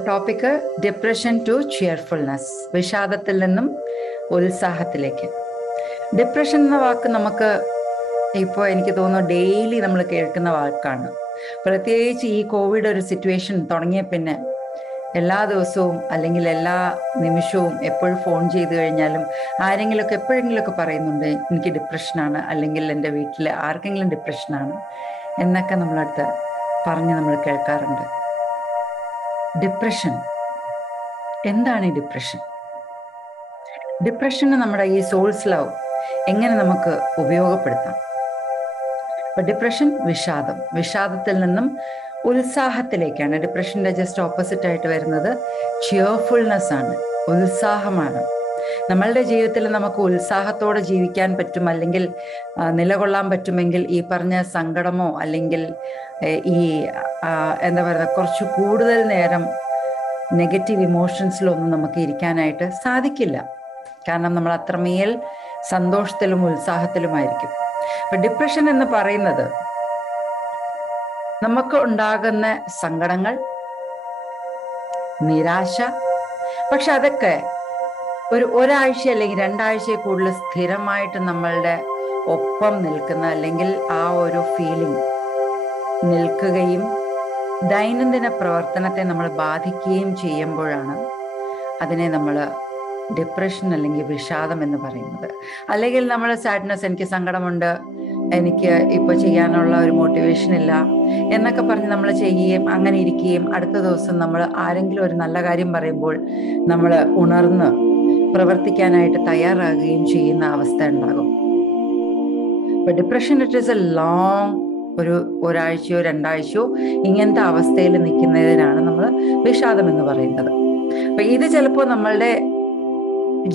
Topic depression to cheerfulness, വിഷാദത്തിൽ നിന്നും ഉത്സാഹത്തിലേക്ക്. Depression എന്ന വാക്ക് നമുക്ക് ഇപ്പോൾ എനിക്ക് തോന്നുന്നു ഡെയിലി നമ്മൾ കേൾക്കുന്ന വാക്കാണ്. പ്രത്യേകിച്ച് ഈ കോവിഡ് ഒരു സിറ്റുവേഷൻ തുടങ്ങിയ പിന്നെ എല്ലാ ദിവസവും അല്ലെങ്കിൽ എല്ലാ നിമിഷവും എപ്പോഴും ഫോൺ ചെയ്ത് കഴിഞ്ഞാലും ആരെങ്കിലുമൊക്കെ എപ്പോഴെങ്കിലുമൊക്കെ പറയുന്നുണ്ട് എനിക്ക് ഡിപ്രഷനാണ്, അല്ലെങ്കിൽ എൻ്റെ വീട്ടിൽ ആർക്കെങ്കിലും ഡിപ്രഷനാണ് എന്നൊക്കെ നമ്മളടുത്ത് പറഞ്ഞ് നമ്മൾ കേൾക്കാറുണ്ട്. ഡിപ്രഷൻ എന്താണ്? ഈ ഡിപ്രഷന് നമ്മുടെ ഈ സോൾസ് ലവ് എങ്ങനെ നമുക്ക് ഉപയോഗപ്പെടുത്താം? അപ്പൊ ഡിപ്രഷൻ വിഷാദത്തിൽ നിന്നും ഉത്സാഹത്തിലേക്കാണ്. ഡിപ്രഷന്റെ ജസ്റ്റ് ഓപ്പോസിറ്റ് ആയിട്ട് വരുന്നത് ചിയർഫുൾനെസ് ആണ്, ഉത്സാഹമാണ്. നമ്മളുടെ ജീവിതത്തിൽ നമുക്ക് ഉത്സാഹത്തോടെ ജീവിക്കാൻ പറ്റും, അല്ലെങ്കിൽ നിലകൊള്ളാൻ പറ്റുമെങ്കിൽ ഈ പറഞ്ഞ സങ്കടമോ അല്ലെങ്കിൽ ഈ എന്താ പറയുക കുറച്ച് കൂടുതൽ നേരം നെഗറ്റീവ് ഇമോഷൻസിലൊന്നും നമുക്ക് ഇരിക്കാനായിട്ട് സാധിക്കില്ല. കാരണം നമ്മൾ അത്രമേൽ സന്തോഷത്തിലും ഉത്സാഹത്തിലുമായിരിക്കും. അപ്പൊ ഡിപ്രഷൻ എന്ന് പറയുന്നത് നമുക്ക് ഉണ്ടാകുന്ന സങ്കടങ്ങൾ, നിരാശ, പക്ഷെ അതൊക്കെ ഒരാഴ്ച അല്ലെങ്കിൽ 2 ആഴ്ചയിൽ കൂടുതൽ സ്ഥിരമായിട്ട് നമ്മളുടെ ഒപ്പം നിൽക്കുന്ന അല്ലെങ്കിൽ ആ ഒരു ഫീലിംഗ് നിൽക്കുകയും ദൈനംദിന പ്രവർത്തനത്തെ നമ്മൾ ബാധിക്കുകയും ചെയ്യുമ്പോഴാണ് അതിനെ നമ്മൾ ഡിപ്രഷൻ അല്ലെങ്കിൽ വിഷാദം എന്ന് പറയുന്നത്. അല്ലെങ്കിൽ നമ്മൾ സാഡ്നെസ്, എനിക്ക് സങ്കടമുണ്ട്, എനിക്ക് ഇപ്പോൾ ചെയ്യാനുള്ള ഒരു മോട്ടിവേഷൻ ഇല്ല എന്നൊക്കെ പറഞ്ഞ് നമ്മൾ ചെയ്യുകയും അങ്ങനെ ഇരിക്കുകയും അടുത്ത ദിവസം നമ്മൾ ആരെങ്കിലും ഒരു നല്ല കാര്യം പറയുമ്പോൾ നമ്മൾ ഉണർന്ന് പ്രവർത്തിക്കാനായിട്ട് തയ്യാറാകുകയും ചെയ്യുന്ന അവസ്ഥ ഉണ്ടാകും. ഇപ്പൊ depression it is a long, ഒരാഴ്ചയോ 2 ആഴ്ചയോ ഇങ്ങനത്തെ അവസ്ഥയിൽ നിൽക്കുന്നതിനാണ് നമ്മൾ വിഷാദം എന്ന് പറയുന്നത്. അപ്പൊ ഇത് ചിലപ്പോൾ നമ്മളുടെ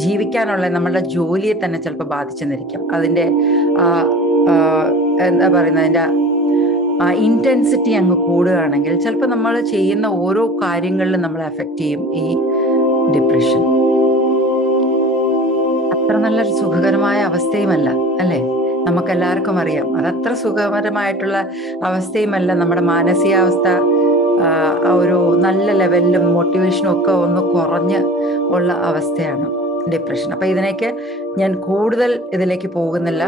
ജീവിക്കാനുള്ള നമ്മളുടെ ജോലിയെ തന്നെ ചിലപ്പോൾ ബാധിച്ചെന്നിരിക്കും. അതിൻ്റെ എന്താ പറയുന്നത്, അതിൻ്റെ ഇന്റൻസിറ്റി അങ്ങ് കൂടുകയാണെങ്കിൽ ചിലപ്പോൾ നമ്മൾ ചെയ്യുന്ന ഓരോ കാര്യങ്ങളിലും നമ്മളെ എഫക്റ്റ് ചെയ്യും ഈ ഡിപ്രഷൻ. അത്ര നല്ലൊരു സുഖകരമായ അവസ്ഥയുമല്ല, അല്ലേ? നമുക്കെല്ലാവർക്കും അറിയാം അതത്ര സുഖകരമായിട്ടുള്ള അവസ്ഥയുമല്ല. നമ്മുടെ മാനസികാവസ്ഥ ഒരു നല്ല ലെവലിലും മോട്ടിവേഷനും ഒക്കെ ഒന്ന് കുറഞ്ഞ് ഉള്ള അവസ്ഥയാണ് ഡിപ്രഷൻ. അപ്പൊ ഇതിലേക്ക് ഞാൻ കൂടുതൽ ഇതിലേക്ക് പോകുന്നില്ല,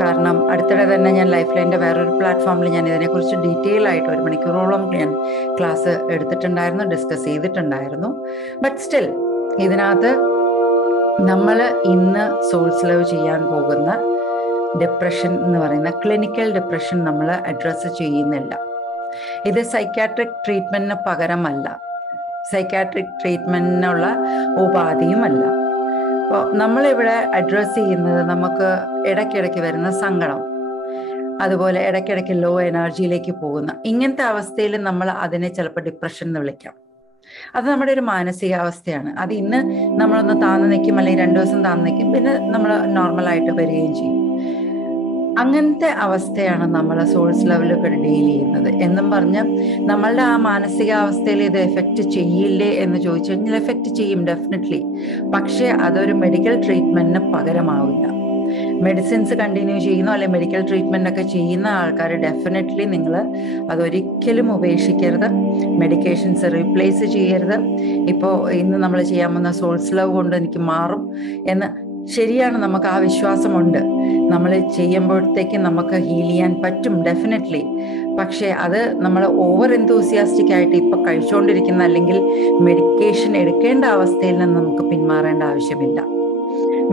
കാരണം അടുത്തിടെ തന്നെ ഞാൻ ലൈഫ് ലൈൻ്റെ വേറൊരു പ്ലാറ്റ്ഫോമിൽ ഞാൻ ഇതിനെക്കുറിച്ച് ഡീറ്റെയിൽ ആയിട്ട് 1 മണിക്കൂറോളം ഞാൻ ക്ലാസ് എടുത്തിട്ടുണ്ടായിരുന്നു, ഡിസ്കസ് ചെയ്തിട്ടുണ്ടായിരുന്നു. ബട്ട് സ്റ്റിൽ ഇതിനകത്ത് നമ്മൾ ഇന്ന് സോൾസ് ലവ് ചെയ്യാൻ പോകുന്ന ഡിപ്രഷൻ എന്ന് പറയുന്ന ക്ലിനിക്കൽ ഡിപ്രഷൻ നമ്മൾ അഡ്രസ്സ് ചെയ്യുന്നില്ല. ഇത് സൈക്കാട്രിക് ട്രീറ്റ്മെന്റിന് പകരമല്ല, സൈക്കാട്രിക് ട്രീറ്റ്മെന്റിനുള്ള ഉപാധിയുമല്ല. അപ്പോൾ നമ്മളിവിടെ അഡ്രസ്സ് ചെയ്യുന്നത് നമുക്ക് ഇടയ്ക്കിടയ്ക്ക് വരുന്ന സങ്കടം, അതുപോലെ ഇടയ്ക്കിടയ്ക്ക് ലോ എനർജിയിലേക്ക് പോകുന്ന ഇങ്ങനത്തെ അവസ്ഥയിൽ നമ്മൾ അതിനെ ചിലപ്പോൾ ഡിപ്രഷൻ എന്ന് വിളിക്കാം. അത് നമ്മുടെ ഒരു മാനസികാവസ്ഥയാണ്. അത് ഇന്ന് നമ്മളൊന്ന് താഴ്ന്നു നിൽക്കും, അല്ലെങ്കിൽ 2 ദിവസം താഴ്ന്നു നിൽക്കും, പിന്നെ നമ്മൾ നോർമലായിട്ട് വരികയും ചെയ്യും. അങ്ങനത്തെ അവസ്ഥയാണ് നമ്മൾ സോൾസ് ലെവലൊക്കെ ഡീൽ ചെയ്യുന്നത്. എന്നും പറഞ്ഞ് നമ്മളുടെ ആ മാനസികാവസ്ഥയിൽ ഇത് എഫക്റ്റ് ചെയ്യില്ലേ എന്ന് ചോദിച്ചു കഴിഞ്ഞാൽ എഫക്റ്റ് ചെയ്യും, ഡെഫിനറ്റ്ലി. പക്ഷെ അതൊരു മെഡിക്കൽ ട്രീറ്റ്മെന്റിന് പകരമാവില്ല. മെഡിസിൻസ് കണ്ടിന്യൂ ചെയ്യുന്നു അല്ലെങ്കിൽ മെഡിക്കൽ ട്രീറ്റ്മെന്റ് ഒക്കെ ചെയ്യുന്ന ആൾക്കാർ ഡെഫിനറ്റ്ലി നിങ്ങൾ അതൊരിക്കലും ഉപേക്ഷിക്കരുത്. മെഡിക്കേഷൻസ് റീപ്ലേസ് ചെയ്യരുത്. ഇപ്പോൾ ഇന്ന് നമ്മൾ ചെയ്യാൻ പോകുന്ന സോൾസ് ലവ് കൊണ്ട് എനിക്ക് മാറും എന്ന് ശരിയാണ്, നമുക്ക് ആ വിശ്വാസമുണ്ട്. നമ്മൾ ചെയ്യുമ്പോഴത്തേക്കും നമുക്ക് ഹീൽ ചെയ്യാൻ പറ്റും ഡെഫിനറ്റ്ലി. പക്ഷെ അത് നമ്മൾ ഓവർ എന്തൂസിയാസ്റ്റിക് ആയിട്ട് ഇപ്പൊ കഴിച്ചുകൊണ്ടിരിക്കുന്ന അല്ലെങ്കിൽ മെഡിക്കേഷൻ എടുക്കേണ്ട അവസ്ഥയിൽ നിന്ന് നമുക്ക് പിന്മാറേണ്ട ആവശ്യമില്ല.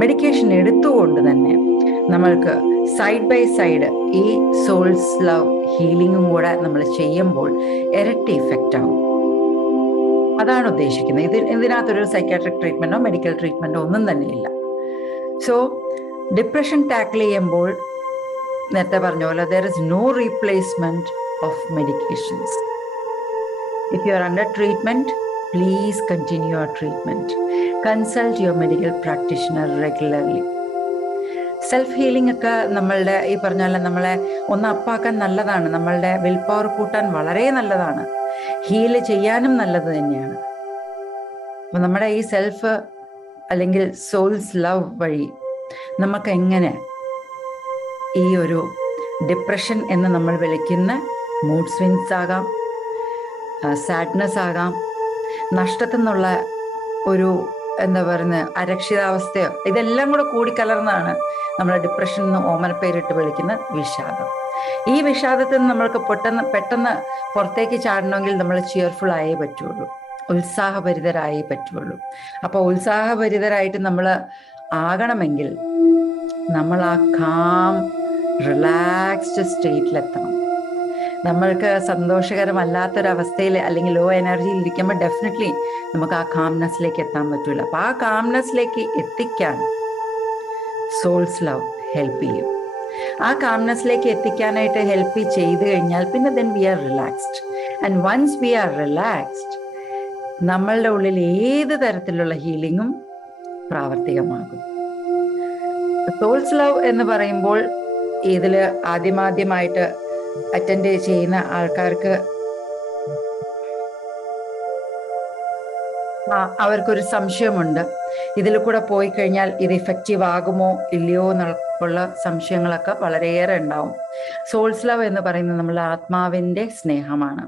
മെഡിക്കേഷൻ എടുത്തുകൊണ്ട് തന്നെ നമ്മൾക്ക് സൈഡ് ബൈ സൈഡ് ഈ സോൾസ് ലവ് ഹീലിംഗും കൂടെ നമ്മൾ ചെയ്യുമ്പോൾ ഇരട്ടി ഇഫക്റ്റ് ആവും. അതാണ് ഉദ്ദേശിക്കുന്നത്. ഇതിനകത്തൊരു സൈക്കാട്രിക് ട്രീറ്റ്മെന്റോ മെഡിക്കൽ ട്രീറ്റ്മെന്റോ ഒന്നും തന്നെ ഇല്ല. സോ ഡിപ്രഷൻ ടാക്കിൾ ചെയ്യുമ്പോൾ നേരത്തെ പറഞ്ഞ പോലെ there is no replacement of medications. If you are under treatment, please continue your treatment. Consult your medical practitioner regularly. Self healing ഒക്കെ നമ്മളുടെ ഈ പറഞ്ഞ പോലെ നമ്മളെ ഒന്ന് അപ്പാക്കാൻ നല്ലതാണ്, നമ്മളുടെ വിൽ പവർ കൂട്ടാൻ വളരെ നല്ലതാണ്, ഹീല് ചെയ്യാനും നല്ലത് തന്നെയാണ്. അപ്പൊ നമ്മുടെ ഈ സെൽഫ് അല്ലെങ്കിൽ സോൾസ് ലവ് വഴി നമുക്ക് എങ്ങനെ ഈ ഒരു ഡിപ്രഷൻ എന്ന് നമ്മൾ വിളിക്കുന്ന മൂഡ് സ്വിങ്സ് ആകാം, സാഡ്നെസ് ആകാം, നഷ്ടത്തിൽ നിന്നുള്ള ഒരു എന്താ പറയുന്നത് അരക്ഷിതാവസ്ഥയോ ഇതെല്ലാം കൂടെ കൂടിക്കലർന്നാണ് നമ്മളെ ഡിപ്രഷൻ എന്ന് ഓമനപ്പേരിട്ട് വിളിക്കുന്ന വിഷാദം. ഈ വിഷാദത്തിൽ നിന്ന് നമ്മൾക്ക് പെട്ടെന്ന് പുറത്തേക്ക് ചാടണമെങ്കിൽ നമ്മൾ ചിയർഫുൾ ആയേ പറ്റുള്ളൂ, ഉത്സാഹഭരിതരായേ പറ്റുള്ളൂ. അപ്പോൾ ഉത്സാഹഭരിതരായിട്ട് നമ്മൾ ആകണമെങ്കിൽ നമ്മൾ ആ കാം റിലാക്സ്ഡ് സ്റ്റേറ്റിലെത്തണം. നമ്മൾക്ക് സന്തോഷകരമല്ലാത്തൊരവസ്ഥയിൽ അല്ലെങ്കിൽ ലോ എനർജിയിൽ ഇരിക്കുമ്പോൾ ഡെഫിനറ്റ്ലി നമുക്ക് ആ കാംനെസ്സിലേക്ക് എത്താൻ പറ്റില്ല. അപ്പം ആ കാംനെസ്സിലേക്ക് എത്തിക്കാൻ സോൾസ് ലവ് ഹെൽപ്പ് ചെയ്യും. ആ കാംനെസ്സിലേക്ക് എത്തിക്കാനായിട്ട് ഹെൽപ്പ് ചെയ്ത് കഴിഞ്ഞാൽ പിന്നെ then we are relaxed. And once we are relaxed നമ്മളുടെ ഉള്ളിൽ ഏത് തരത്തിലുള്ള ഹീലിങ്ങും പ്രാവർത്തികമാകും. സോൾസ് ലവ് എന്ന് പറയുമ്പോൾ ഇതിൽ ആദ്യമായിട്ട് അറ്റൻഡ് ചെയ്യുന്ന ആൾക്കാർക്ക് അവർക്കൊരു സംശയമുണ്ട്, ഇതിൽ കൂടെ പോയി കഴിഞ്ഞാൽ ഇത് ഇഫക്റ്റീവ് ആകുമോ ഇല്ലയോ എന്നുള്ള സംശയങ്ങളൊക്കെ വളരെയേറെ ഉണ്ടാവും. സോൾസ് ലവ് എന്ന് പറയുന്നത് നമ്മളുടെ ആത്മാവിൻ്റെ സ്നേഹമാണ്.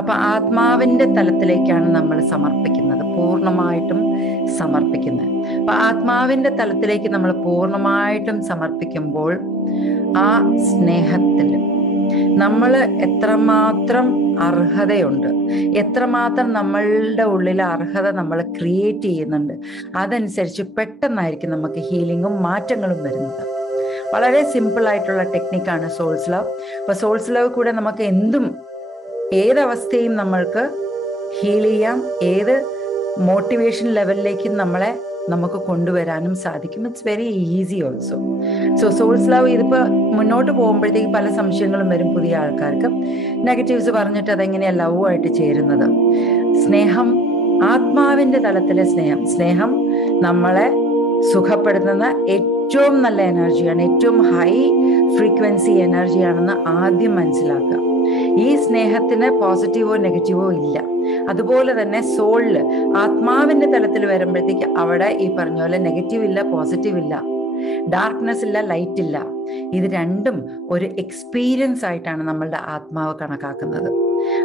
അപ്പൊ ആത്മാവിൻ്റെ തലത്തിലേക്കാണ് നമ്മൾ സമർപ്പിക്കുന്നത്, പൂർണ്ണമായിട്ടും സമർപ്പിക്കുന്നത്. അപ്പൊ ആത്മാവിൻ്റെ തലത്തിലേക്ക് നമ്മൾ പൂർണ്ണമായിട്ടും സമർപ്പിക്കുമ്പോൾ ആ സ്നേഹത്തിൽ നമ്മൾ എത്രമാത്രം അർഹതയുണ്ട്, എത്രമാത്രം നമ്മളുടെ ഉള്ളിലെ അർഹത നമ്മൾ ക്രിയേറ്റ് ചെയ്യുന്നുണ്ട്, അതനുസരിച്ച് പെട്ടെന്നായിരിക്കും നമുക്ക് ഹീലിങ്ങും മാറ്റങ്ങളും വരുന്നത്. വളരെ സിമ്പിൾ ആയിട്ടുള്ള ടെക്നിക്കാണ് സോൾസ് ലവ്. അപ്പോൾ സോൾസ് ലവ് കൂടെ നമുക്ക് എന്തും ഏതവസ്ഥയും നമ്മൾക്ക് ഹീൽ ചെയ്യാം, ഏത് മോട്ടിവേഷൻ ലെവലിലേക്കും നമുക്ക് കൊണ്ടുവരാനും സാധിക്കും. It's very easy also. So soul's love ഇതിപ്പോൾ മുന്നോട്ട് പോകുമ്പോഴത്തേക്ക് പല സംശയങ്ങളും വരും പുതിയ ആൾക്കാർക്ക്. നെഗറ്റീവ്സ് പറഞ്ഞിട്ട് അതെങ്ങനെയാണ് ലവ് ആയിട്ട് ചേരുന്നത്? സ്നേഹം, ആത്മാവിൻ്റെ തലത്തിലെ സ്നേഹം നമ്മളെ സുഖപ്പെടുത്തുന്ന ഏറ്റവും നല്ല എനർജിയാണ്, ഏറ്റവും ഹൈ ഫ്രീക്വൻസി എനർജിയാണെന്ന് ആദ്യം മനസ്സിലാക്കുക. ഈ സ്നേഹത്തിന് പോസിറ്റീവോ നെഗറ്റീവോ ഇല്ല. അതുപോലെ തന്നെ സോളില് ആത്മാവിന്റെ തലത്തിൽ വരുമ്പോഴത്തേക്ക് അവിടെ ഈ പറഞ്ഞ പോലെ നെഗറ്റീവ് ഇല്ല, പോസിറ്റീവ് ഇല്ല, ഡാർക്ക്നെസ് ഇല്ല, ലൈറ്റ് ഇല്ല. ഇത് രണ്ടും ഒരു എക്സ്പീരിയൻസ് ആയിട്ടാണ് നമ്മളുടെ ആത്മാവ് കണക്കാക്കുന്നത്.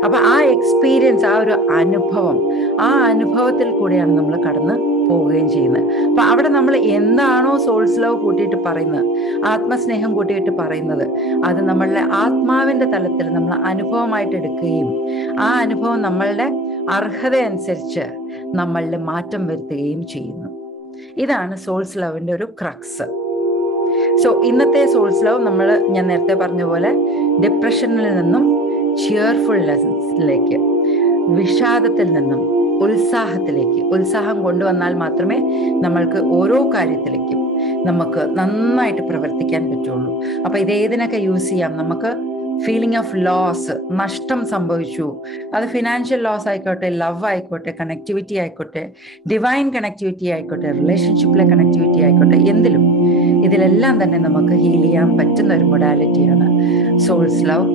അപ്പൊ ആ എക്സ്പീരിയൻസ്, ആ ഒരു അനുഭവം, ആ അനുഭവത്തിൽ കൂടെയാണ് നമ്മൾ കടന്ന് പോവുകയും ചെയ്യുന്നത്. അപ്പൊ അവിടെ നമ്മൾ എന്താണോ സോൾസ് ലവ് കൂട്ടിയിട്ട് പറയുന്നത്, ആത്മസ്നേഹം കൂട്ടിയിട്ട് പറയുന്നത്, അത് നമ്മളുടെ ആത്മാവിന്റെ തലത്തിൽ നമ്മൾ അനുഭവമായിട്ട് എടുക്കുകയും ആ അനുഭവം നമ്മളുടെ അർഹത അനുസരിച്ച് നമ്മളിൽ മാറ്റം വരുത്തുകയും ചെയ്യുന്നു. ഇതാണ് സോൾസ് ലവിന്റെ ഒരു ക്രക്സ്. സോ ഇന്നത്തെ സോൾസ് ലവ് ഞാൻ നേരത്തെ പറഞ്ഞ പോലെ ഡിപ്രഷനിൽ നിന്നും ചിയർഫുൾനെസ്സിലേക്ക്, വിഷാദത്തിൽ നിന്നും ഉത്സാഹത്തിലേക്ക്, ഉത്സാഹം കൊണ്ടുവന്നാൽ മാത്രമേ നമ്മൾക്ക് ഓരോ കാര്യത്തിലേക്കും നമുക്ക് നന്നായിട്ട് പ്രവർത്തിക്കാൻ പറ്റുള്ളൂ. അപ്പൊ ഇതേതിനൊക്കെ യൂസ് ചെയ്യാം? നമുക്ക് ഫീലിംഗ് ഓഫ് ലോസ്, നഷ്ടം സംഭവിച്ചു, അത് ഫിനാൻഷ്യൽ ലോസ് ആയിക്കോട്ടെ, ലവ് ആയിക്കോട്ടെ, കണക്ടിവിറ്റി ആയിക്കോട്ടെ, ഡിവൈൻ കണക്ടിവിറ്റി ആയിക്കോട്ടെ, റിലേഷൻഷിപ്പിലെ കണക്ടിവിറ്റി ആയിക്കോട്ടെ, എന്തിലും ഇതിലെല്ലാം തന്നെ നമുക്ക് ഹീൽ ചെയ്യാൻ പറ്റുന്ന ഒരു മൊഡാലിറ്റിയാണ് soul's love.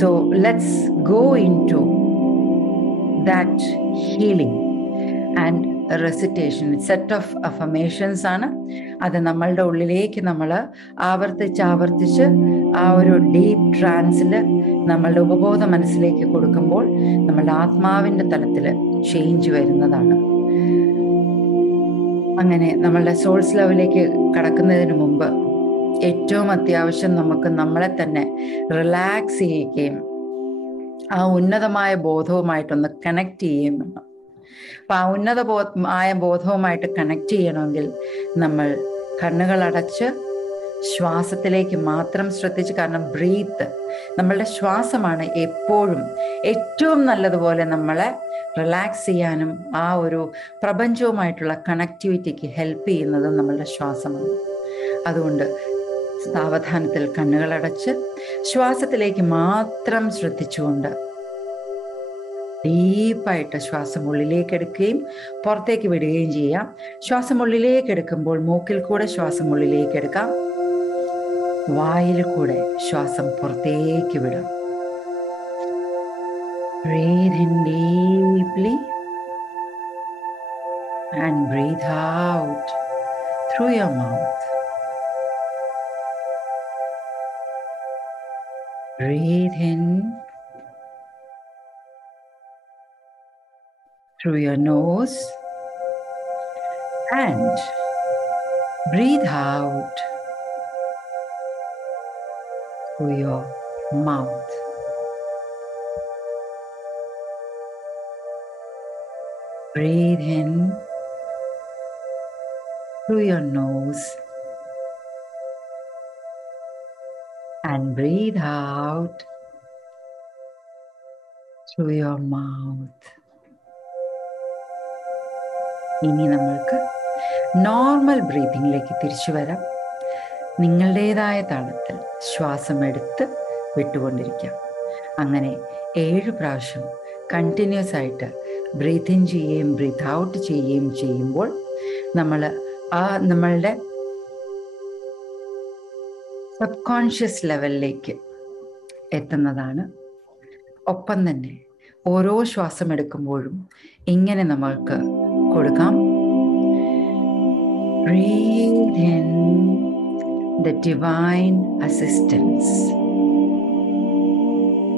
So let's go into that healing and recitation. Set of affirmations ആണ്. അത് നമ്മളുടെ ഉള്ളിലേക്ക് നമ്മൾ ആവർത്തിച്ച് ആ ഒരു ഡീപ്പ് ട്രാൻസിൽ നമ്മളുടെ ഉപബോധ മനസ്സിലേക്ക് കൊടുക്കുമ്പോൾ നമ്മളുടെ ആത്മാവിൻ്റെ തലത്തിൽ ചേഞ്ച് വരുന്നതാണ്. അങ്ങനെ നമ്മളുടെ സോൾസ് ലെവലിലേക്ക് കടക്കുന്നതിന് മുമ്പ് ഏറ്റവും അത്യാവശ്യം നമുക്ക് നമ്മളെ തന്നെ റിലാക്സ് ചെയ്യുകയും ആ ഉന്നതമായ ബോധവുമായിട്ടൊന്ന് കണക്ട് ചെയ്യുകയും വേണം. അപ്പൊ ആ ഉന്നതമായ ബോധവുമായിട്ട് കണക്ട് ചെയ്യണമെങ്കിൽ നമ്മൾ കണ്ണുകൾ അടച്ച് ശ്വാസത്തിലേക്ക് മാത്രം ശ്രദ്ധിച്ച്, കാരണം ബ്രീത്ത്, നമ്മളുടെ ശ്വാസമാണ് എപ്പോഴും ഏറ്റവും നല്ലതുപോലെ നമ്മളെ റിലാക്സ് ചെയ്യാനും ആ ഒരു പ്രപഞ്ചവുമായിട്ടുള്ള കണക്ടിവിറ്റിക്ക് ഹെൽപ്പ് ചെയ്യുന്നതും നമ്മളുടെ ശ്വാസമാണ്. അതുകൊണ്ട് സാവധാനത്തിൽ കണ്ണുകളടച്ച് ശ്വാസത്തിലേക്ക് മാത്രം ശ്രദ്ധിച്ചുകൊണ്ട് ഡീപ്പായിട്ട് ശ്വാസം ഉള്ളിലേക്ക് എടുക്കുകയും പുറത്തേക്ക് വിടുകയും ചെയ്യാം. ശ്വാസം ഉള്ളിലേക്ക് എടുക്കുമ്പോൾ മൂക്കിൽ കൂടെ ശ്വാസം ഉള്ളിലേക്ക് എടുക്കാം, വായിൽ കൂടെ ശ്വാസം പുറത്തേക്ക് വിടാം. Breathe in deeply and breathe out through your mouth. Breathe in through your nose and breathe out through your mouth. Breathe in through your nose and breathe out through your mouth. ഇനി നമ്മൾക്ക് normal ബ്രീതിങ്ങിലേക്ക് തിരിച്ചു വരാം. നിങ്ങളുടേതായ താളത്തിൽ ശ്വാസം എടുത്ത് വിട്ടുകൊണ്ടിരിക്കാം. അങ്ങനെ 7 പ്രാവശ്യം കണ്ടിന്യൂസ് ആയിട്ട് ബ്രീത്ത് ഇൻ ചെയ്യുകയും ബ്രീത്ത് ഔട്ട് ചെയ്യുകയും ചെയ്യുമ്പോൾ നമ്മളുടെ സബ് കോൺഷ്യസ് ലെവലിലേക്ക് എത്തുന്നതാണ്. ഒപ്പം തന്നെ ഓരോ ശ്വാസം എടുക്കുമ്പോഴും ഇങ്ങനെ നമ്മൾക്ക് കൊടുക്കാം. Breathe in the divine assistance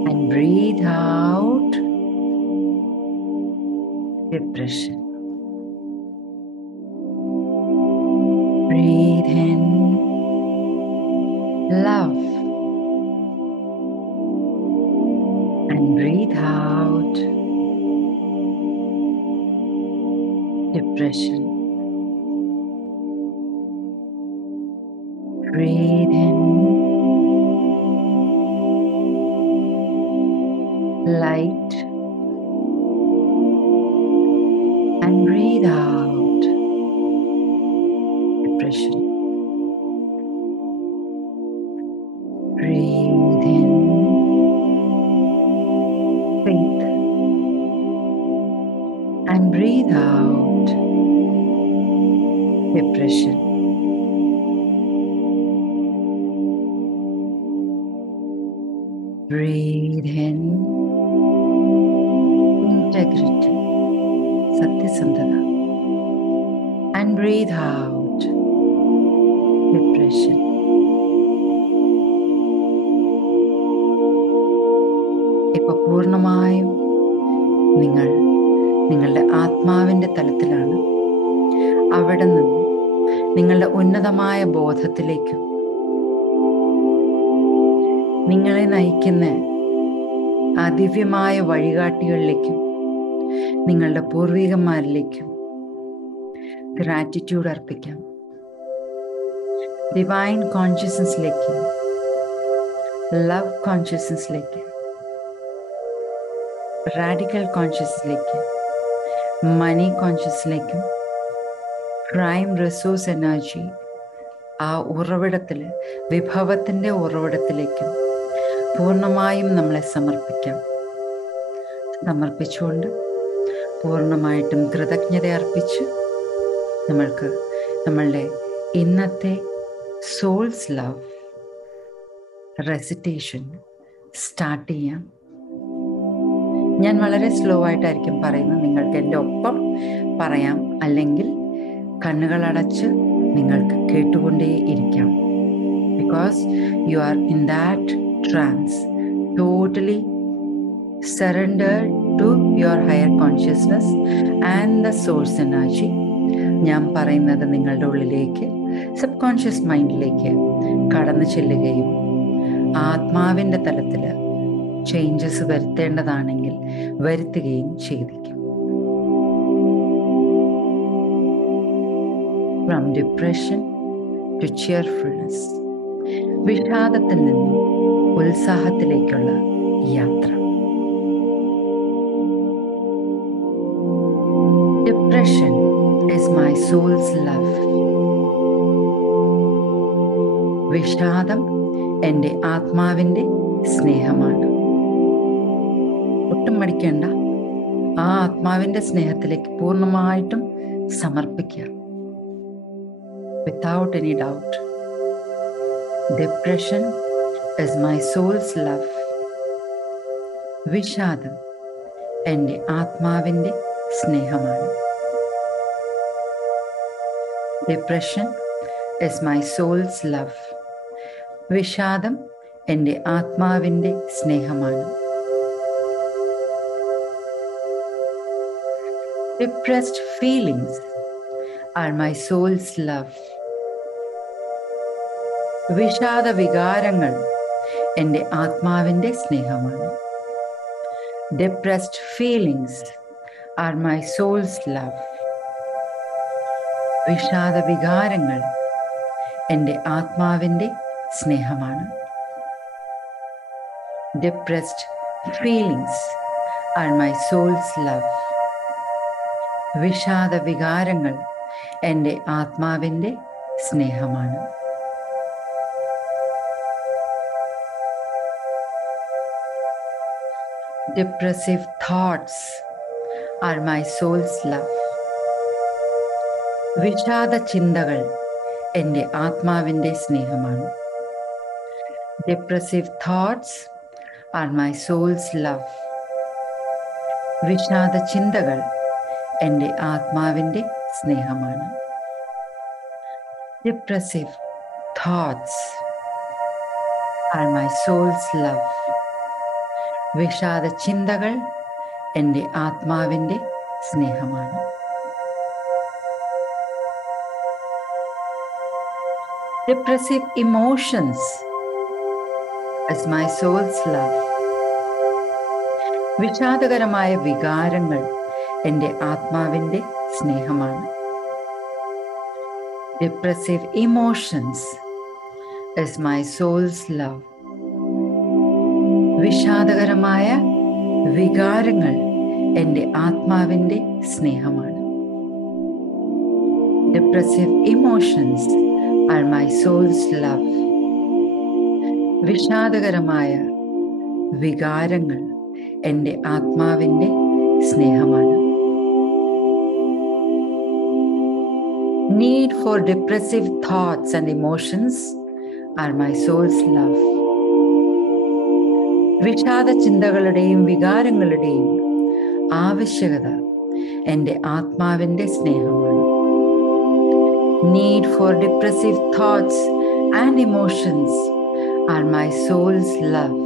and breathe out depression. Breathe in love and breathe out depression. Breathe in light and breathe out depression. Breathe in faith and breathe out depression. Breathe in integrity, satyasandhata, and breathe out depression. ഇപ്പൊ പൂർണ്ണമായും നിങ്ങളുടെ ആത്മാവിൻ്റെ തലത്തിലാണ്. അവിടെ നിന്ന് നിങ്ങളുടെ ഉന്നതമായ ബോധത്തിലേക്കും നിങ്ങളെ നയിക്കുന്ന ആ ദിവ്യമായ വഴികാട്ടികളിലേക്കും നിങ്ങളുടെ പൂർവികന്മാരിലേക്കും ഗ്രാറ്റിറ്റ്യൂഡ് അർപ്പിക്കാം. ഡിവൈൻ കോൺഷ്യസ്നസ്സിലേക്കും ലവ് കോൺഷ്യസ്നസ്സിലേക്ക്, റാഡിക്കൽ കോൺഷ്യസ്നസ്സിലേക്ക്, മണി കോൺഷ്യസിലേക്കും പ്രൈം റിസോഴ്സ് എനർജി ആ ഉറവിടത്തിൽ, വിഭവത്തിൻ്റെ ഉറവിടത്തിലേക്കും പൂർണ്ണമായും നമ്മളെ സമർപ്പിച്ചുകൊണ്ട് പൂർണ്ണമായിട്ടും കൃതജ്ഞത അർപ്പിച്ച് നമ്മളുടെ ഇന്നത്തെ സോൾസ് ലവ് റെസിറ്റേഷൻ സ്റ്റാർട്ട് ചെയ്യാം. ഞാൻ വളരെ സ്ലോ ആയിട്ടായിരിക്കും പറയുന്നത്. നിങ്ങൾക്ക് എൻ്റെ ഒപ്പം പറയാം, അല്ലെങ്കിൽ കണ്ണുകളടച്ച് നിങ്ങൾക്ക് കേട്ടുകൊണ്ടേ ഇരിക്കാം. Because you are in that trance, totally surrendered to your higher consciousness and the source energy. ഞാൻ പറയുന്നത് നിങ്ങളുടെ ഉള്ളിലേക്ക്, സബ് കോൺഷ്യസ് മൈൻഡിലേക്ക് കടന്നു ചെല്ലുകയും ആത്മാവിൻ്റെ തലത്തിൽ ചേഞ്ചസ് വരുത്തേണ്ടതാണെങ്കിൽ വരുത്തുകയും ചെയ്തിരിക്കും. ഫ്രം ഡിപ്രഷൻ ടു cheerfulness, വിഷാദത്തിൽ നിന്നും ഉത്സാഹത്തിലേക്കുള്ള യാത്ര. Depression is my soul's love. വിഷാദം എൻ്റെ ആത്മാവിൻ്റെ സ്നേഹമാണ്. ഒട്ടും മടിക്കേണ്ട, ആ ആത്മാവിൻ്റെ സ്നേഹത്തിലേക്ക് പൂർണ്ണമായിട്ടും സമർപ്പിക്കുക. Without any doubt, depression is my soul's love. വിഷാദം എൻ്റെ ആത്മാവിൻ്റെ സ്നേഹമാണ്. Depression is my soul's love. വിഷാദം എൻ്റെ ആത്മാവിൻ്റെ സ്നേഹമാണ്. Depressed feelings are my soul's love. വിഷാദ വികാരങ്ങൾ എൻ്റെ ആത്മാവിൻ്റെ സ്നേഹമാണ്. Depressed feelings are my soul's love. വിഷാദ വികാരങ്ങൾ എൻ്റെ ആത്മാവിൻ്റെ സ്നേഹമാണ്. Depressed feelings are my soul's love. വിഷാദ വികാരങ്ങൾ എൻ്റെ ആത്മാവിൻ്റെ സ്നേഹമാണ്. Depressive thoughts are my soul's love. വിഷാദ ചിന്തകൾ എൻ്റെ ആത്മാവിൻ്റെ സ്നേഹമാണ്. Depressive thoughts are my soul's love. വിഷാദ ചിന്തകൾ എൻ്റെ ആത്മാവിൻ്റെ സ്നേഹമാണ്. Depressive thoughts are my soul's love. വിഷാദ ചിന്തകൾ എൻ്റെ ആത്മാവിൻ്റെ സ്നേഹമാണ്. Depressive emotions is my soul's love. വിഷാദകരമായ വികാരങ്ങൾ എൻ്റെ ആത്മാവിൻ്റെ സ്നേഹമാണ്. Depressive emotions is my soul's love. വിഷാദകരമായ വികാരങ്ങൾ എൻ്റെ ആത്മാവിൻ്റെ സ്നേഹമാണ്. Depressive emotions are my soul's love. വിഷാദകരമായ വികാരങ്ങൾ എൻ്റെ ആത്മാവിൻ്റെ സ്നേഹമാണ്. Need for depressive thoughts and emotions are my soul's love. വിഷാദ ചിന്തകളുടെയും വികാരങ്ങളുടെയും ആവശ്യകത എൻ്റെ ആത്മാവിൻ്റെ സ്നേഹമാണ്. Need for depressive thoughts and emotions are my soul's love.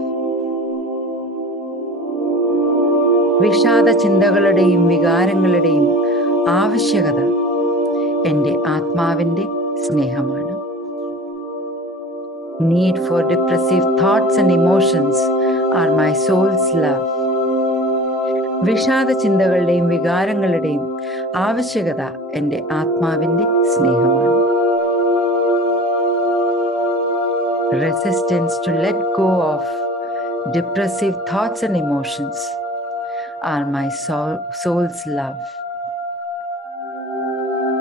വിഷാദ ചിന്തകളുടെയും വികാരങ്ങളുടെയും ആവശ്യകത എൻ്റെ ആത്മാവിൻ്റെ സ്നേഹമാണ്. Need for depressive thoughts and emotions are my soul's love. വിഷാദ ചിന്തകളുടെയും വികാരങ്ങളുടെയും ആവശ്യകത എൻ്റെ ആത്മാവിൻ്റെ സ്നേഹമാണ്. Resistance to let go of depressive thoughts and emotions are my soul's love.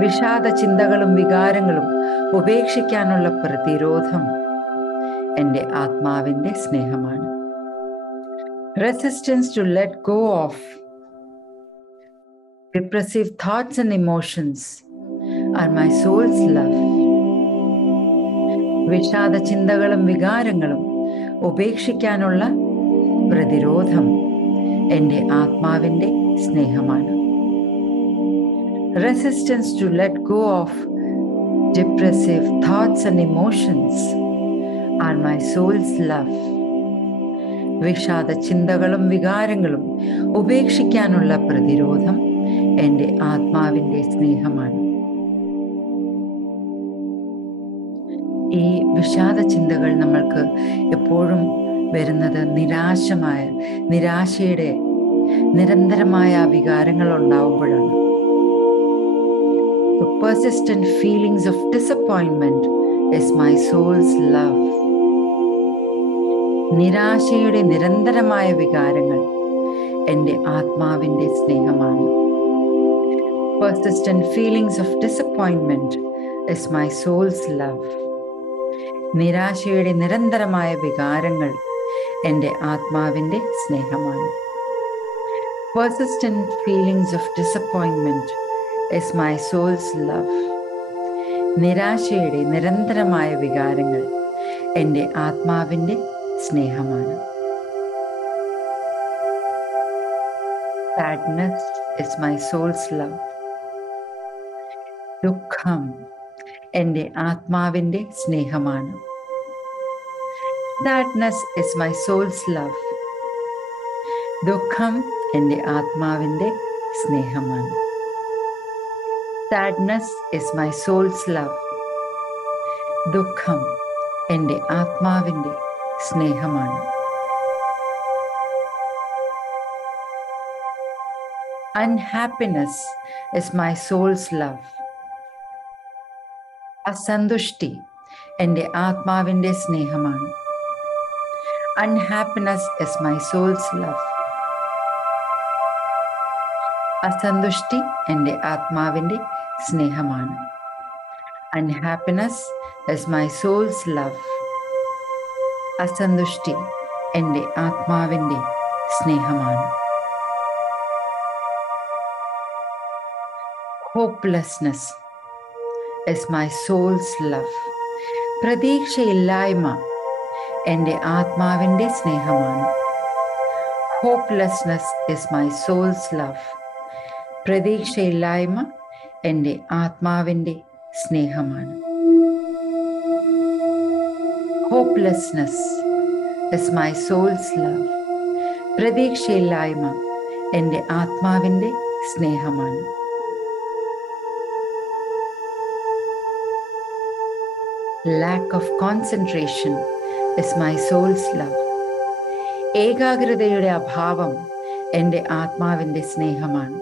വിഷാദ ചിന്തകളും വികാരങ്ങളും ഉപേക്ഷിക്കാനുള്ള പ്രതിരോധം എൻ്റെ ആത്മാവിൻ്റെ സ്നേഹമാണ്. Resistance to let go of depressive thoughts and emotions are my soul's love. വിഷാദ ചിന്തകളും വികാരങ്ങളും ഉപേക്ഷിക്കാനുള്ള പ്രതിരോധം എൻ്റെ ആത്മാവിൻ്റെ സ്നേഹമാണ്. Resistance to let go of depressive thoughts and emotions are my soul's love. വിഷാദ ചിന്തകളും വികാരങ്ങളും ഉപേക്ഷിക്കാനുള്ള പ്രതിരോധം എൻ്റെ ആത്മാവിൻ്റെ സ്നേഹമാണ്. ഈ വിഷാദ ചിന്തകൾ നമ്മൾക്ക് എപ്പോഴും വരുന്നത് നിരാശയുടെ നിരന്തരമായ വികാരങ്ങൾ ഉണ്ടാവുമ്പോഴാണ്. The persistent feelings of disappointment is my soul's love. നിരാശയുടെ നിരന്തരമായ വികാരങ്ങൾ എൻ്റെ ആത്മാവിൻ്റെ സ്നേഹമാണ്. Persistent feelings of disappointment is my soul's love. നിരാശയുടെ നിരന്തരമായ വികാരങ്ങൾ എൻ്റെ ആത്മാവിൻ്റെ സ്നേഹമാണ്. Persistent feelings of disappointment is my soul's love. നിരാശയുടെ നിരന്തരമായ വികാരങ്ങൾ എൻ്റെ ആത്മാവിൻ്റെ സ്നേഹമാണ്. Sadness is my soul's love. ദുഃഖം എൻ്റെ ആത്മാവിൻ്റെ സ്നേഹമാണ്. Sadness is my soul's love. ദുഃഖം എൻ്റെ ആത്മാവിൻ്റെ സ്നേഹമാണ്. Sadness is my soul's love. ദുഃഖം എൻ്റെ ആത്മാവിൻ്റെ സ്നേഹമാണ്. Unhappiness is my soul's love. അസന്തുഷ്ടി എൻ്റെ ആത്മാവിൻ്റെ സ്നേഹമാണ്. Unhappiness is my soul's love. അസന്തുഷ്ടി എൻ്റെ ആത്മാവിൻ്റെ സ്നേഹമാണ്. Unhappiness is my soul's love. അസന്തുഷ്ടി എൻ്റെ ആത്മാവിൻ്റെ സ്നേഹമാണ്. Hopelessness is my soul's love. പ്രതീക്ഷയില്ലായ്മ എൻ്റെ ആത്മാവിൻ്റെ സ്നേഹമാണ്. Hopelessness is my soul's love. പ്രതീക്ഷയില്ലായ്മ എൻ്റെ ആത്മാവിൻ്റെ സ്നേഹമാണ്. Hopelessness is my soul's love. പ്രതീക്ഷയില്ലായ്മ എൻ്റെ ആത്മാവിൻ്റെ സ്നേഹമാണ്. Lack of concentration is my soul's love. ഏകാഗ്രതയുടെ അഭാവം എൻ്റെ ആത്മാവിൻ്റെ സ്നേഹമാണ്.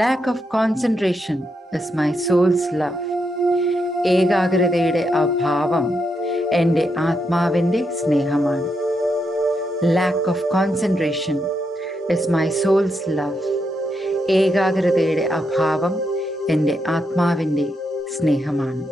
Lack of concentration is my soul's love. ഏകാഗ്രതയുടെ അഭാവം എൻ്റെ ആത്മാവിൻ്റെ സ്നേഹമാണ്. Lack of concentration is my soul's love. ഏകാഗ്രതയുടെ അഭാവം എൻ്റെ ആത്മാവിൻ്റെ സ്നേഹമാണ്.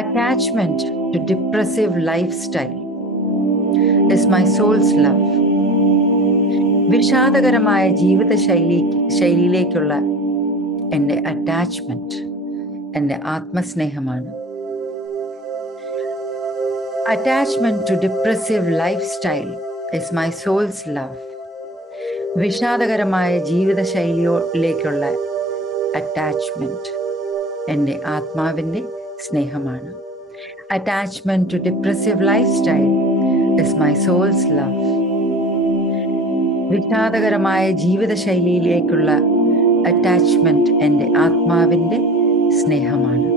Attachment to depressive lifestyle is my soul's love. വിഷാദകരമായ ശൈലിയിലേക്കുള്ള എൻ്റെ അറ്റാച്ച്മെന്റ് എൻ്റെ ആത്മസ്നേഹമാണ്. Attachment to depressive lifestyle is my soul's love. വിഷാദകരമായ ജീവിതശൈലിയിലേക്കുള്ള അറ്റാച്ച്മെന്റ് എൻ്റെ ആത്മാവിൻ്റെ സ്നേഹമാണ്. Attachment to depressive lifestyle is my soul's love. വിഷാദകരമായ ജീവിതശൈലിയിലേക്കുള്ള അറ്റാച്ച്മെന്റ് എൻ്റെ ആത്മാവിൻ്റെ സ്നേഹമാണ്.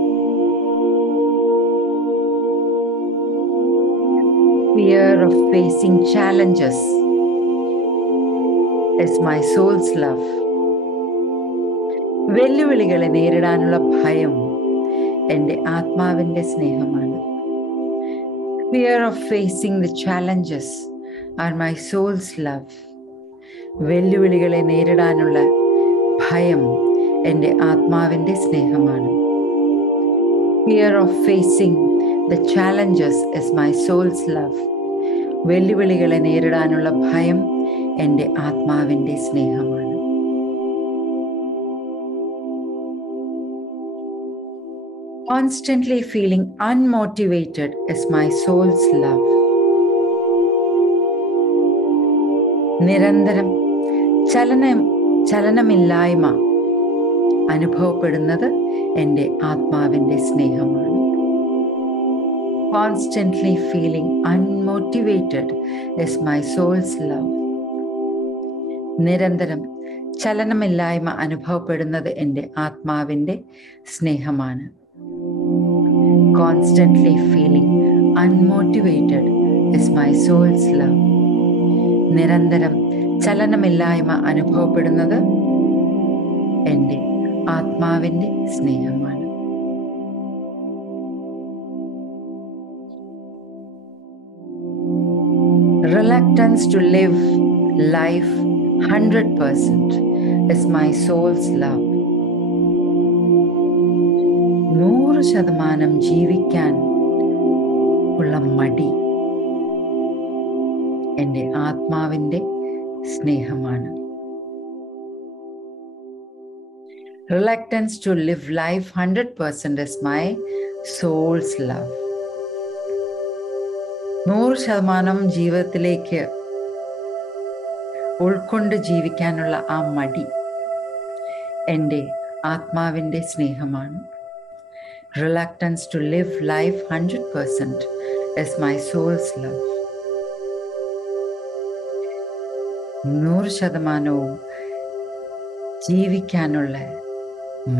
Fear of facing challenges is my soul's love. വെല്ലുവിളികളെ നേരിടാനുള്ള ഭയം എൻ്റെ ആത്മാവിൻ്റെ സ്നേഹമാണ്. Fear of facing the challenges are my soul's love. വെല്ലുവിളികളെ നേരിടാനുള്ള ഭയം എൻ്റെ ആത്മാവിൻ്റെ സ്നേഹമാണ്. Fear of facing the challenges is my soul's love. വെല്ലുവിളികളെ നേരിടാനുള്ള ഭയം എൻ്റെ ആത്മാവിൻ്റെ സ്നേഹമാണ്. Constantly feeling unmotivated is my soul's love. നിരന്തരം ചലനമില്ലായ്മ അനുഭവപ്പെടുന്നത് എൻ്റെ ആത്മാവിൻ്റെ സ്നേഹമാണ്. Constantly feeling unmotivated is my soul's love. നിരന്തരം ചലനമില്ലായ്മ അനുഭവപ്പെടുന്നത് എൻ്റെ ആത്മാവിൻ്റെ സ്നേഹമാണ്. Constantly feeling unmotivated is my soul's love. നിരന്തരം ചലനമില്ലായ്മ അനുഭവപ്പെടുന്നത് എൻ്റെ ആത്മാവിൻ്റെ സ്നേഹമാണ്. Reluctance to live life 100% is my soul's love. 100% ജീവിക്കാൻ ഉള്ള മടി എൻ്റെ ആത്മാവിൻ്റെ സ്നേഹമാണ്. Reluctance to live life 100% is my soul's love. 100% ജീവിതത്തിലേക്ക് ഉൾക്കൊണ്ട് ജീവിക്കാനുള്ള ആ മടി എൻ്റെ ആത്മാവിൻ്റെ സ്നേഹമാണ്. Reluctance to live life 100% is my soul's love. 100% ജീവിക്കാനുള്ള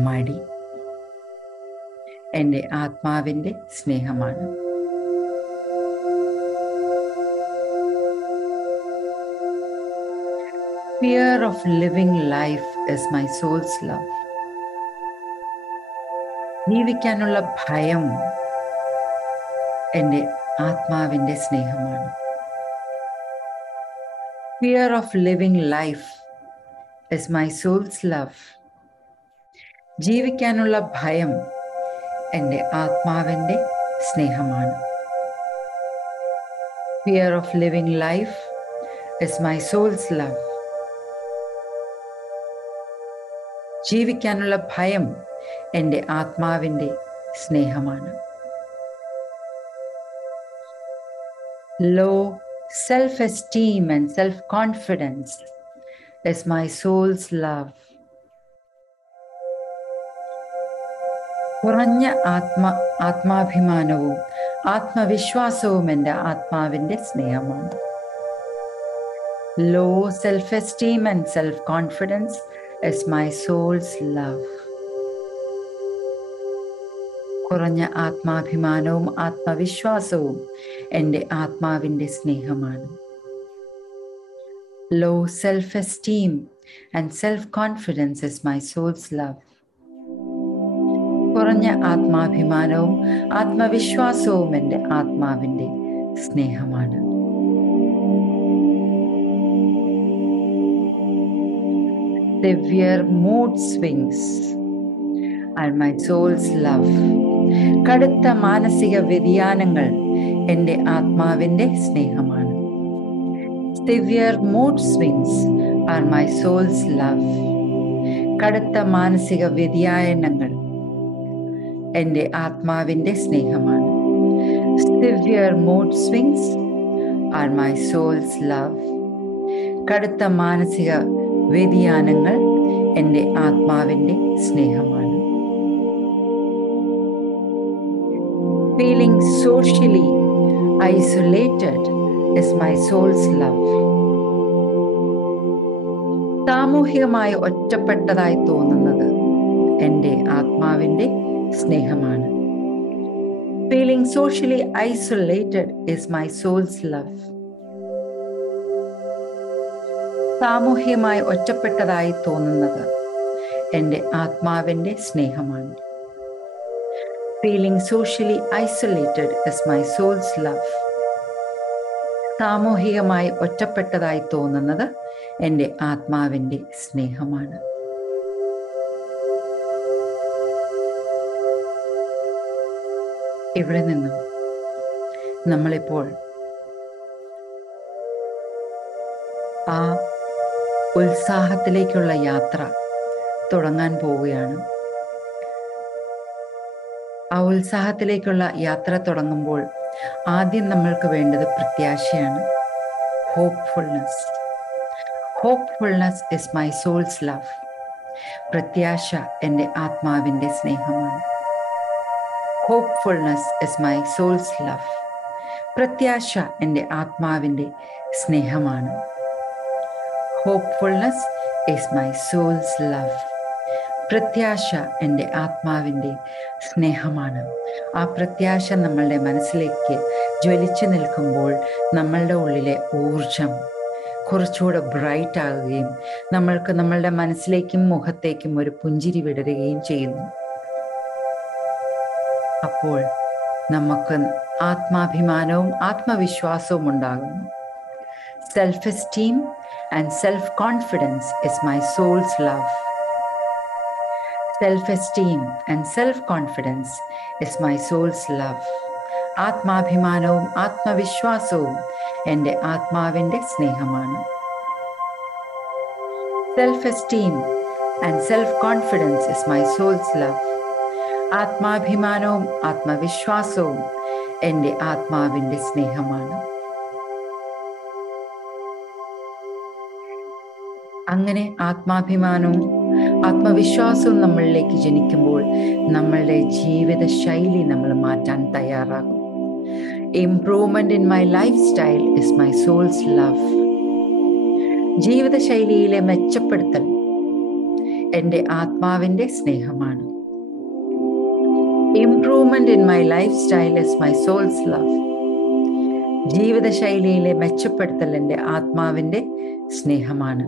മടി എൻ്റെ ആത്മാവിൻ്റെ സ്നേഹമാണ്. Fear of living life is my soul's love. ജീവിക്കാനുള്ള ഭയം എൻ്റെ ആത്മാവിൻ്റെ സ്നേഹമാണ്. Fear of living life is my soul's love. ജീവിക്കാനുള്ള ഭയം എൻ്റെ ആത്മാവിൻ്റെ സ്നേഹമാണ്. Fear of living life is my soul's love. ജീവിക്കാനുള്ള ഭയം എൻ്റെ ആത്മാവിൻ്റെ സ്നേഹമാണ്. Low self-esteem and self-confidence is my soul's love. കുറഞ്ഞ ആത്മാഭിമാനവും ആത്മവിശ്വാസവും എൻ്റെ ആത്മാവിൻ്റെ സ്നേഹമാണ്. Low self-esteem and self-confidence is my soul's love. കുറഞ്ഞ ആത്മാഭിമാനവും ആത്മവിശ്വാസവും എൻ്റെ ആത്മാവിൻ്റെ സ്നേഹമാണ്. Low self-esteem and self-confidence is my soul's love. കുറഞ്ഞ ആത്മാഭിമാനവും ആത്മവിശ്വാസവും എൻ്റെ ആത്മാവിൻ്റെ സ്നേഹമാണ്. Severe mood swings are my soul's love. കടുത്ത മാനസിക വ്യതിയാനങ്ങൾ എൻ്റെ ആത്മാവിൻ്റെ സ്നേഹമാണ്. Severe mood swings are my soul's love. കടുത്ത മാനസിക വ്യതിയാനങ്ങൾ എൻ്റെ ആത്മാവിൻ്റെ സ്നേഹമാണ്. Severe mood swings are my soul's love. കടുത്ത മാനസിക വ്യതിയാനങ്ങൾ എൻ്റെ ആത്മാവിൻ്റെ സ്നേഹമാണ്. Feeling socially isolated is my soul's love. സാമൂഹികമായി ഒറ്റപ്പെട്ടതായി തോന്നുന്നത് എൻ്റെ ആത്മാവിൻ്റെ സ്നേഹമാണ്. Feeling socially isolated is my soul's love. സാമൂഹികമായി ഒറ്റപ്പെട്ടതായി തോന്നുന്നത് എൻ്റെ ആത്മാവിൻ്റെ സ്നേഹമാണ്. Feeling socially isolated is my soul's love. സാമൂഹികമായി ഒറ്റപ്പെട്ടതായി തോന്നുന്നത് എൻ്റെ ആത്മാവിൻ്റെ സ്നേഹമാണ്. ഇവിടെ നിന്നും നമ്മളിപ്പോൾ ആ ഉത്സാഹത്തിലേക്കുള്ള യാത്ര തുടങ്ങാൻ പോവുകയാണ്. ആ ഉത്സാഹത്തിലേക്കുള്ള യാത്ര തുടങ്ങുമ്പോൾ ആദ്യം നമ്മൾക്ക് വേണ്ടത് പ്രത്യാശയാണ്. ഹോപ്പ്ഫുൾനെസ്. ഹോപ്പ്ഫുൾനെസ് ഇസ് മൈ സോൾസ് ലവ്. പ്രത്യാശ എൻ്റെ ആത്മാവിൻ്റെ സ്നേഹമാണ്. ഹോപ്പ്ഫുൾനെസ് ഇസ് മൈ സോൾസ് ലവ്. പ്രത്യാശ എൻ്റെ ആത്മാവിൻ്റെ സ്നേഹമാണ്. ഹോപ്പ്ഫുൾനെസ് ഇസ് മൈ സോൾസ് ലവ്. പ്രത്യാശ എൻ്റെ ആത്മാവിൻ്റെ സ്നേഹമാണ്. ആ പ്രത്യാശ നമ്മളുടെ മനസ്സിലേക്ക് ജ്വലിച്ചു നിൽക്കുമ്പോൾ നമ്മളുടെ ഉള്ളിലെ ഊർജം കുറച്ചുകൂടെ ബ്രൈറ്റ് ആകുകയും നമ്മൾക്ക് നമ്മളുടെ മനസ്സിലേക്കും മുഖത്തേക്കും ഒരു പുഞ്ചിരി വിടരുകയും ചെയ്യുന്നു. അപ്പോൾ നമുക്ക് ആത്മാഭിമാനവും ആത്മവിശ്വാസവും ഉണ്ടാകുന്നു. Self-esteem and self-confidence is my soul's love. Self-esteem and self-confidence is my soul's love. ആത്മാഭിമാനവും ആത്മവിശ്വാസവും എൻ്റെ ആത്മാവിൻ്റെ സ്നേഹമാണ്. Self-esteem and self-confidence is my soul's love. ആത്മാഭിമാനവും ആത്മവിശ്വാസവും എൻ്റെ ആത്മാവിൻ്റെ സ്നേഹമാണ്. അങ്ങനെ ആത്മാഭിമാനവും ആത്മവിശ്വാസവും നമ്മളിലേക്ക് ജനിക്കുമ്പോൾ നമ്മളുടെ ജീവിത ശൈലി നമ്മൾ മാറ്റാൻ തയ്യാറാകും. Improvement in my lifestyle is my soul's love. ജീവിതശൈലിയിലെ മെച്ചപ്പെടുത്തൽ എൻ്റെ ആത്മാവിൻ്റെ സ്നേഹമാണ്. Improvement in my lifestyle is my soul's love. ജീവിതശൈലിയിലെ മെച്ചപ്പെടുത്തൽ എൻ്റെ ആത്മാവിൻ്റെ സ്നേഹമാണ്.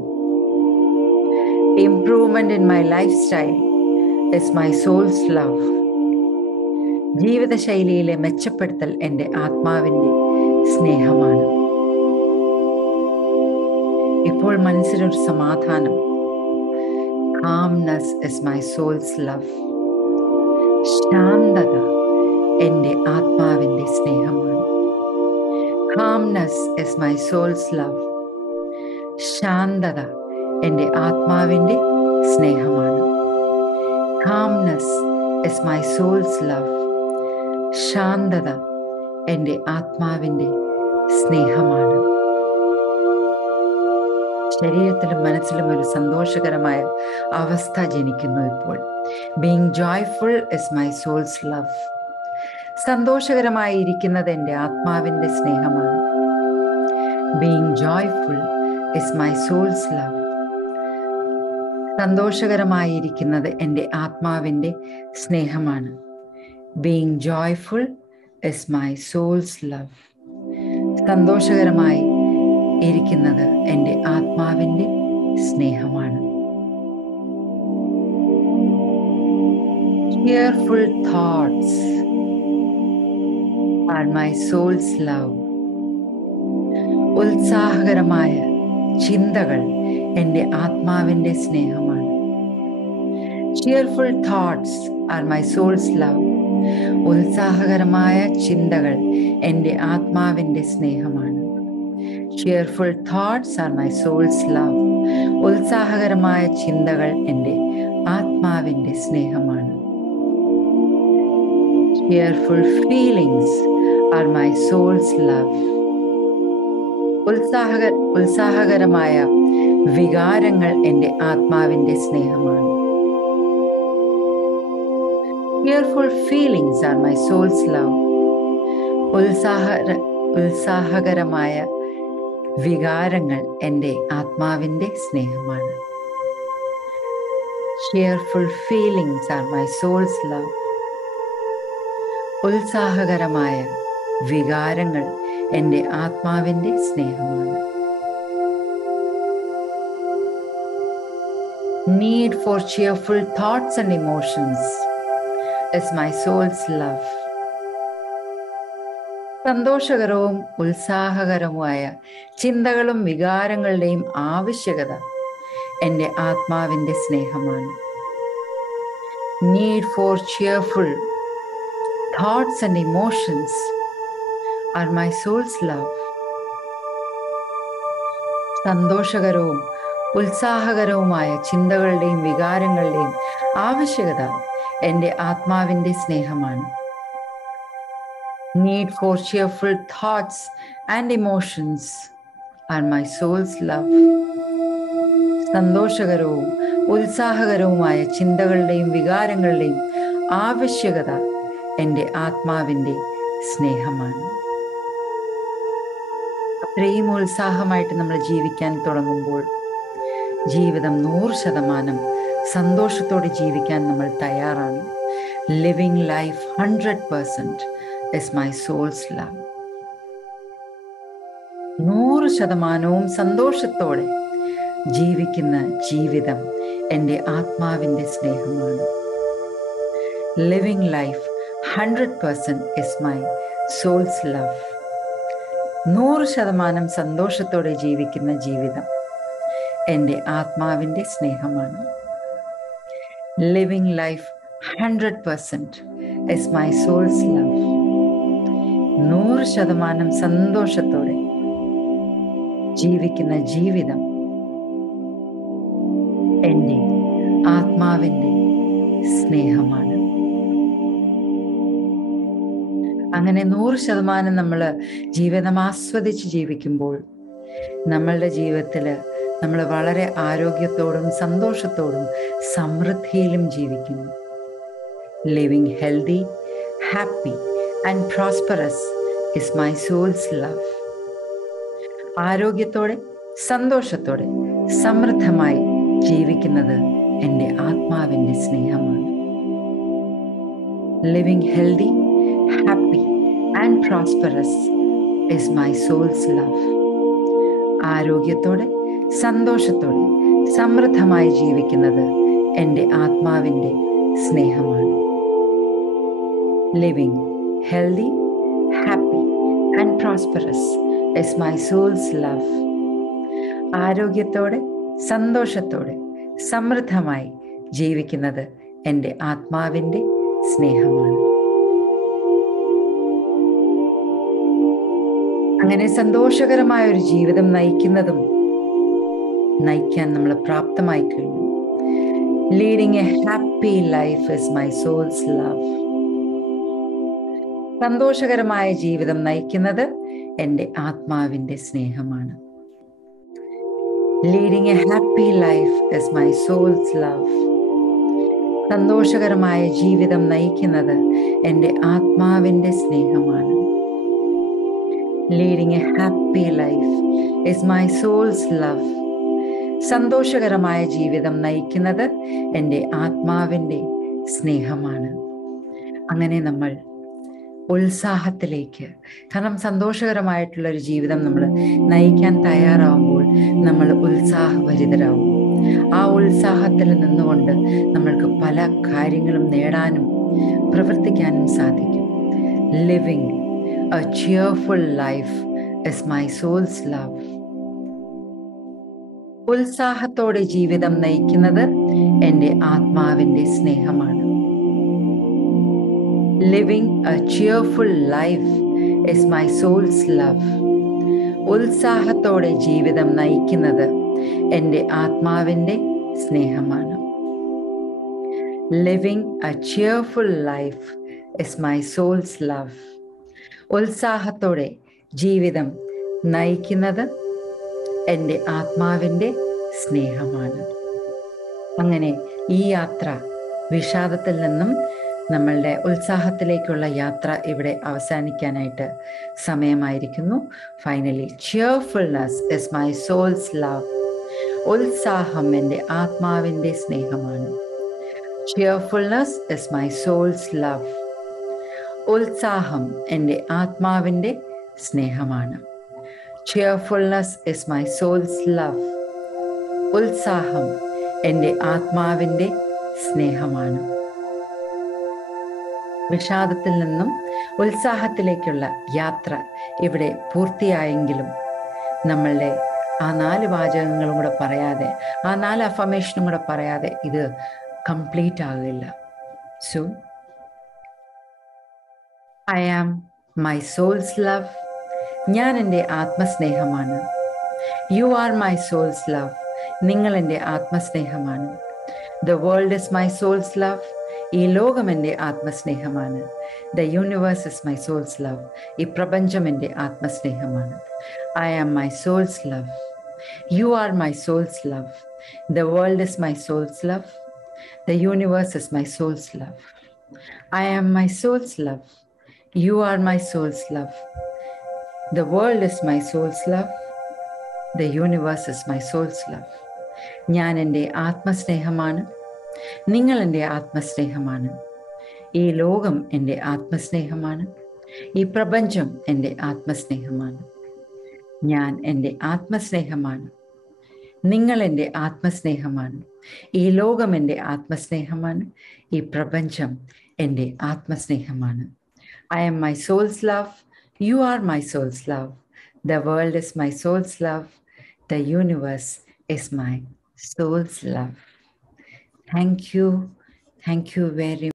Improvement in my lifestyle is my soul's love. ജീവിതശൈലിയിലെ മെച്ചപ്പെടുത്തൽ എൻ്റെ ആത്മാവിൻ്റെ സ്നേഹമാണ്. ഇപ്പോൾ മനസ്സിലൊരു സമാധാനം. Calmness is my soul's love. ശാന്തത എൻ്റെ ആത്മാവിൻ്റെ സ്നേഹമാണ്. Calmness is my soul's love. ശാന്തത എൻ്റെ ആത്മാവിൻ്റെ സ്നേഹമാണ്. Calmness is my soul's love. ശാന്തത എൻ്റെ ആത്മാവിൻ്റെ സ്നേഹമാണ്. ശരീരത്തിലും മനസ്സിലും ഒരു സന്തോഷകരമായ അവസ്ഥ ജനിക്കുന്നു ഇപ്പോൾ. Being joyful is my soul's love. സന്തോഷകരമായി ഇരിക്കുന്നത് എൻ്റെ ആത്മാവിൻ്റെ സ്നേഹമാണ്. Being joyful is my soul's love. സന്തോഷകരമായി ഇരിക്കുന്നത് എൻ്റെ ആത്മാവിൻ്റെ സ്നേഹമാണ്. Being joyful is my soul's love. സന്തോഷകരമായി ഇരിക്കുന്നത് എൻ്റെ ആത്മാവിൻ്റെ സ്നേഹമാണ്. Cheerful thoughts are my soul's love. ഉത്സാഹകരമായ ചിന്തകൾ എൻ്റെ ആത്മാവിൻ്റെ സ്നേഹമാണ്. Cheerful thoughts are my soul's love. ഉത്സാഹകരമായ ചിന്തകൾ എൻ്റെ ആത്മാവിൻ്റെ സ്നേഹമാണ്. Cheerful thoughts are my soul's love. ഉത്സാഹകരമായ ചിന്തകൾ എൻ്റെ ആത്മാവിൻ്റെ സ്നേഹമാണ്. Cheerful feelings are my soul's love. ഉത്സാഹകരമായ വികാരങ്ങൾ എൻ്റെ ആത്മാവിൻ്റെ സ്നേഹമാണ്. Cheerful feelings are my soul's love. ഉത്സാഹകരമായ വികാരങ്ങൾ എൻ്റെ ആത്മാവിൻ്റെ സ്നേഹമാണ്. Cheerful feelings are my soul's love. ഉത്സാഹകരമായ വികാരങ്ങൾ എൻ്റെ ആത്മാവിൻ്റെ സ്നേഹമാണ്. Need for cheerful thoughts and emotions is my soul's love. സന്തോഷകരവും ഉത്സാഹകരവുമായ ചിന്തകളും വികാരങ്ങളുടെയും ആവശ്യകത എൻ്റെ ആത്മാവിൻ്റെ സ്നേഹമാണ്. Need for cheerful thoughts and emotions are my soul's love. സന്തോഷകരവും ഉത്സാഹകരവുമായ ചിന്തകളുടെയും വികാരങ്ങളുടെയും ആവശ്യകത എൻ്റെ ആത്മാവിൻ്റെ സ്നേഹമാണ്. Need for cheerful thoughts and emotions are my soul's love. സന്തോഷകരവും ഉത്സാഹകരവുമായ ചിന്തകളുടെയും വികാരങ്ങളുടെയും ആവശ്യകത എൻ്റെ ആത്മാവിൻ്റെ സ്നേഹമാണ്. അത്രയും ഉത്സാഹമായിട്ട് നമ്മൾ ജീവിക്കാൻ തുടങ്ങുമ്പോൾ ജീവിതം 100% സന്തോഷത്തോടെ ജീവിക്കാൻ നമ്മൾ തയ്യാറാണ്. Living life 100% is my soul's love. 100% സന്തോഷത്തോടെ ജീവിക്കുന്ന ജീവിതം എൻ്റെ ആത്മാവിൻ്റെ സ്നേഹമാണ്. Living life 100% is my soul's love. 100% സന്തോഷത്തോടെ ജീവിക്കുന്ന ജീവിതം എൻ്റെ ആത്മാവിൻ്റെ സ്നേഹമാണ്. Living life 100% is my soul's love. 100% സന്തോഷത്തോടെ ജീവിക്കുന്ന ജീവിതം എൻ്റെ ആത്മാവിൻ്റെ സ്നേഹമാണ്. അങ്ങനെ 100% നമ്മൾ ജീവിതം ആസ്വദിച്ച് ജീവിക്കുമ്പോൾ നമ്മളുടെ ജീവിതത്തിൽ നമ്മൾ വളരെ ആരോഗ്യത്തോടും സന്തോഷത്തോടും സമൃദ്ധിയിലും ജീവിക്കുന്നു. Living healthy, happy and prosperous is my soul's love. ആരോഗ്യത്തോടെ സന്തോഷത്തോടെ സമൃദ്ധമായി ജീവിക്കുന്നത് എൻ്റെ ആത്മാവിൻ്റെ സ്നേഹമാണ്. Living healthy, happy and prosperous is my soul's love. ആരോഗ്യത്തോടെ സന്തോഷത്തോടെ സമൃദ്ധമായി ജീവിക്കുന്നത് എൻ്റെ ആത്മാവിൻ്റെ സ്നേഹമാണ്. Living healthy, happy and prosperous is my soul's love. ആരോഗ്യത്തോടെ സന്തോഷത്തോടെ സമൃദ്ധമായി ജീവിക്കുന്നത് എൻ്റെ ആത്മാവിൻ്റെ സ്നേഹമാണ്. അങ്ങനെ സന്തോഷകരമായ ഒരു ജീവിതം നയിക്കാൻ നമ്മൾ പ്രാപ്തമായി കഴിഞ്ഞു. Leading a happy life is my soul's love. സന്തോഷകരമായ ജീവിതം നയിക്കുന്നത് എൻ്റെ ആത്മാവിൻ്റെ സ്നേഹമാണ്. Leading a happy life is my soul's love. സന്തോഷകരമായ ജീവിതം നയിക്കുന്നത് എൻ്റെ ആത്മാവിൻ്റെ സ്നേഹമാണ്. Leading a happy life is my soul's love. സന്തോഷകരമായ ജീവിതം നയിക്കുന്നത് എൻ്റെ ആത്മാവിൻ്റെ സ്നേഹമാണ്. അങ്ങനെ നമ്മൾ ഉത്സാഹത്തിലേക്ക്, കാരണം സന്തോഷകരമായിട്ടുള്ളൊരു ജീവിതം നമ്മൾ നയിക്കാൻ തയ്യാറാവുമ്പോൾ നമ്മൾ ഉത്സാഹഭരിതരാകും. ആ ഉത്സാഹത്തിൽ നിന്നുകൊണ്ട് നമ്മൾക്ക് പല കാര്യങ്ങളും നേടാനും പ്രവർത്തിക്കാനും സാധിക്കും. Living A cheerful life is my soul's love. ഉത്സാഹത്തോടെ ജീവിതം നയിക്കുന്നത് എൻ്റെ ആത്മാവിൻ്റെ സ്നേഹമാണ്. Living a cheerful life is my soul's love. ഉത്സാഹത്തോടെ ജീവിതം നയിക്കുന്നത് എൻ്റെ ആത്മാവിൻ്റെ സ്നേഹമാണ്. Living a cheerful life is my soul's love. ഉത്സാഹത്തോടെ ജീവിതം നയിക്കുന്നത് എൻ്റെ ആത്മാവിൻ്റെ സ്നേഹമാണ്. അങ്ങനെ ഈ യാത്ര, വിഷാദത്തിൽ നിന്നും നമ്മളുടെ ഉത്സാഹത്തിലേക്കുള്ള യാത്ര ഇവിടെ അവസാനിക്കാനായിട്ട് സമയമായിരിക്കുന്നു. Finally, cheerfulness is my soul's love. ഉത്സാഹം എൻ്റെ ആത്മാവിൻ്റെ സ്നേഹമാണ്. Cheerfulness is my soul's love. ഉത്സാഹം എൻ്റെ ആത്മാവിൻ്റെ സ്നേഹമാണ്. Cheerfulness is my soul's love. ഉത്സാഹം എൻ്റെ ആത്മാവിൻ്റെ സ്നേഹമാണ്. വിഷാദത്തിൽ നിന്നും ഉത്സാഹത്തിലേക്കുള്ള യാത്ര ഇവിടെ പൂർത്തിയായെങ്കിലും നമ്മളുടെ ആ 4 വാചകങ്ങളും കൂടെ പറയാതെ, ആ 4 അഫർമേഷനും കൂടെ പറയാതെ ഇത് കംപ്ലീറ്റ് ആകില്ല. So I am my soul's love. ഞാൻ എൻ്റെ ആത്മസ്നേഹമാണ്. You are my soul's love. നിങ്ങൾ എൻ്റെ ആത്മസ്നേഹമാണ്. The world is my soul's love. ഈ ലോകം എൻ്റെ ആത്മസ്നേഹമാണ്. The universe is my soul's love. ഈ പ്രപഞ്ചം എൻ്റെ ആത്മസ്നേഹമാണ്. I am my soul's love. You are my soul's love. The world is my soul's love. The universe is my soul's love. I am my soul's love. You are my soul's love. The world is my soul's love. The universe is my soul's love. ഞാൻ എൻ്റെ ആത്മസ്നേഹമാണ്. നിങ്ങൾ എൻ്റെ ആത്മസ്നേഹമാണ്. ഈ ലോകം എൻ്റെ ആത്മസ്നേഹമാണ്. ഈ പ്രപഞ്ചം എൻ്റെ ആത്മസ്നേഹമാണ്. ഞാൻ എൻ്റെ ആത്മസ്നേഹമാണ്. നിങ്ങൾ എൻ്റെ ആത്മസ്നേഹമാണ്. ഈ ലോകം എൻ്റെ ആത്മസ്നേഹമാണ്. ഈ പ്രപഞ്ചം എൻ്റെ ആത്മസ്നേഹമാണ്. I am my soul's love. You are my soul's love. The world is my soul's love. The universe is my soul's love. Thank you. Thank you very much.